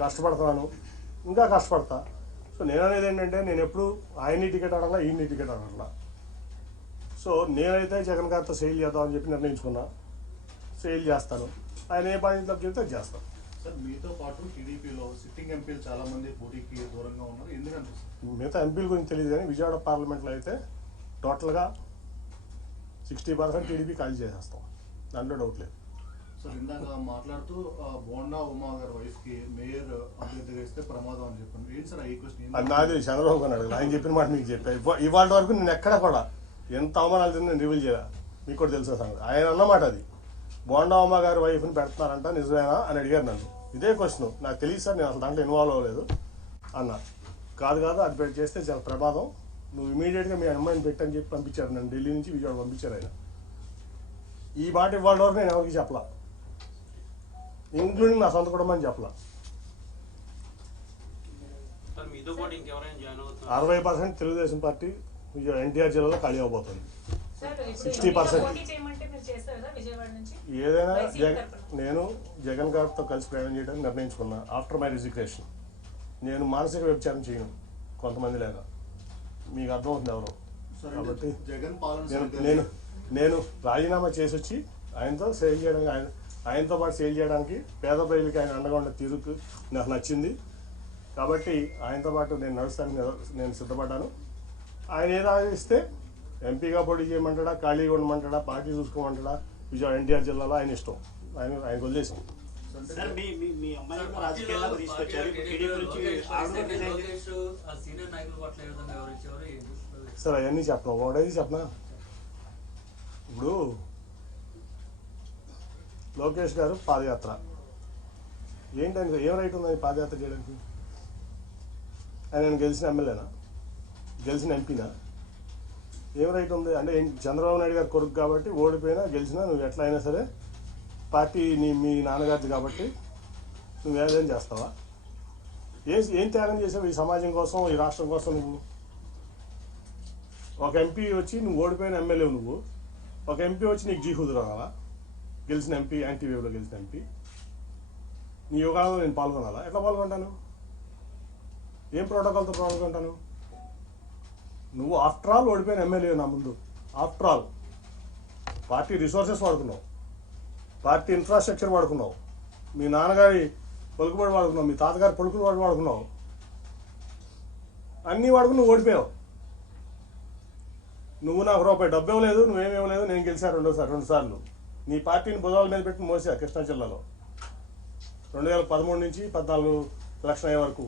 కష్టపడుతున్నాను, ఇంకా కష్టపడతా. సో నేను అనేది ఏంటంటే నేను ఎప్పుడు ఆయన్ని టికెట్ అడగలా, ఈయన్ని టికెట్ అడగలా. సో నేనైతే జగన్ గారితో సేల్ చేద్దామని చెప్పి నిర్ణయించుకున్నా. సేల్ చేస్తాను, ఆయన ఏ బాధ్యత చెప్తే చేస్తాను. సార్ మీతో పాటు టీడీపీలో సిట్టింగ్ ఎంపీలు చాలా మంది పోటీకి దూరంగా ఉన్నారు, ఎందుకంటే మిగతా ఎంపీల గురించి తెలియదు కానీ విజయవాడ పార్లమెంట్లో అయితే టోటల్గా 60% టీడీపీ ఖాళీ చేసేస్తాం, దాంట్లో డౌట్ లేదు. సార్ ఇందాక మాట్లాడుతూ బోండా ఉమా గారి వైఫ్కి మేయర్ అభ్యర్థిగా ఇస్తే ప్రమాదం అని చెప్పాను. ఏంటి సార్ ఈ క్వశ్చన్? అది నాది చంద్రబాబు గారు ఆయన చెప్పిన మాట మీకు చెప్పా. ఇవాళ వరకు నేను ఎక్కడ కూడా ఎంత అవమానాలు తిన్నా నేను రివీల్ చేయాలి, మీకు కూడా తెలిసిన సంగతి. ఆయన అన్నమాట అది, బోండా ఉమా గారి వైఫ్ని పెడుతున్నారంట నిజమేనా అని అడిగారు నన్ను. ఇదే క్వశ్చన్ నాకు తెలియదు సార్, నేను అసలు దాంట్లో ఇన్వాల్వ్ అవ్వలేదు అన్న. కాదు అది చేస్తే చాలా ప్రమాదం, నువ్వు ఇమీడియట్గా మీ అమ్మాయిని పెట్టని చెప్పి పంపించారు. నన్ను ఢిల్లీ నుంచి విజయవాడ పంపించారు ఆయన. ఈ మాట ఇవాళ వరకు నేను ఎవరికి చెప్పలా, ఇంక్లూడింగ్ నా సొంత కుటుంబం చెప్పలా. 60% తెలుగుదేశం పార్టీ ఎన్టీఆర్ జిల్లాలో ఖాళీ అవబోతుంది. 60% ఏదైనా నేను జగన్ గారితో కలిసి ప్రయాణం చేయడానికి నిర్ణయించుకున్నా. ఆఫ్టర్ మై రిజిగ్నేషన్ నేను మానసిక వ్యభిచారం చేయను కొంతమంది లేక, మీకు అర్థమవుతుంది ఎవరు. కాబట్టి నేను రాజీనామా చేసి వచ్చి ఆయనతో సేల్ చేయడానికి, ఆయనతో పాటు సేల్ చేయడానికి పేద ప్రజలకి ఆయన అండగా ఉన్న తీరుకు నాకు నచ్చింది. కాబట్టి ఆయనతో పాటు నేను నడుస్తానికి నేను సిద్ధపడ్డాను. ఆయన ఏదో ఆలోచిస్తే ఎంపీగా పోటీ చేయమంటాడా, ఖాళీగా ఉండమంటాడా, పార్టీ చూసుకోమంటాడా, విజయవాడ ఎన్టీఆర్ జిల్లాలో ఆయన ఇష్టం, ఆయన వదిలేసాం. సార్ అవన్నీ చెప్పను, ఒకటైతే చెప్పనా. ఇప్పుడు లోకేష్ గారు పాదయాత్ర ఏంటని ఏం రైట్ ఉంది పాదయాత్ర చేయడానికి? ఆయన గెలిచిన ఎమ్మెల్యేనా, గెలిచిన ఎంపీనా? ఏం రైట్ ఉంది అంటే? చంద్రబాబు నాయుడు గారు కొడుకు కాబట్టి ఓడిపోయినా గెలిచినా నువ్వు ఎట్లా అయినా సరే పార్టీ మీ నాన్నగారిది కాబట్టి నువ్వు ఏదైనా చేస్తావా? ఏం త్యాగం చేసావు ఈ సమాజం కోసం, ఈ రాష్ట్రం కోసం? నువ్వు ఒక ఎంపీ వచ్చి నువ్వు ఓడిపోయిన ఎమ్మెల్యే, నువ్వు ఒక ఎంపీ వచ్చి నీకు జీహుదు రావాలా? గెలిచిన ఎంపీ, యాంటీవేవ్లో గెలిచిన ఎంపీ నీ యోగాలో నేను పాల్గొనాలా? ఎట్లా పాల్గొంటాను? ఏం ప్రోటోకాల్తో పాల్గొంటాను? నువ్వు ఆఫ్టర్ ఆల్ ఓడిపోయిన ఎమ్మెల్యే నా ముందు. ఆఫ్టర్ ఆల్ పార్టీ రిసోర్సెస్ వాడుకున్నావు, పార్టీ ఇన్ఫ్రాస్ట్రక్చర్ వాడుకున్నావు, మీ నాన్నగారి పలుకుబడి వాడుకున్నావు, మీ తాతగారి పలుకులు వాడుకున్నావు, అన్నీ వాడుకుని నువ్వు ఓడిపోయావు. నువ్వు నాకు రూపాయి డబ్బు ఇవ్వలేదు, నువ్వేమివ్వలేదు, నేను గెలిచాను 2 సార్లు. నీ పార్టీని భుజాల మీద పెట్టి మోసా కృష్ణా జిల్లాలో 2013 నుంచి 14 ఎలక్షన్ అయ్యే వరకు.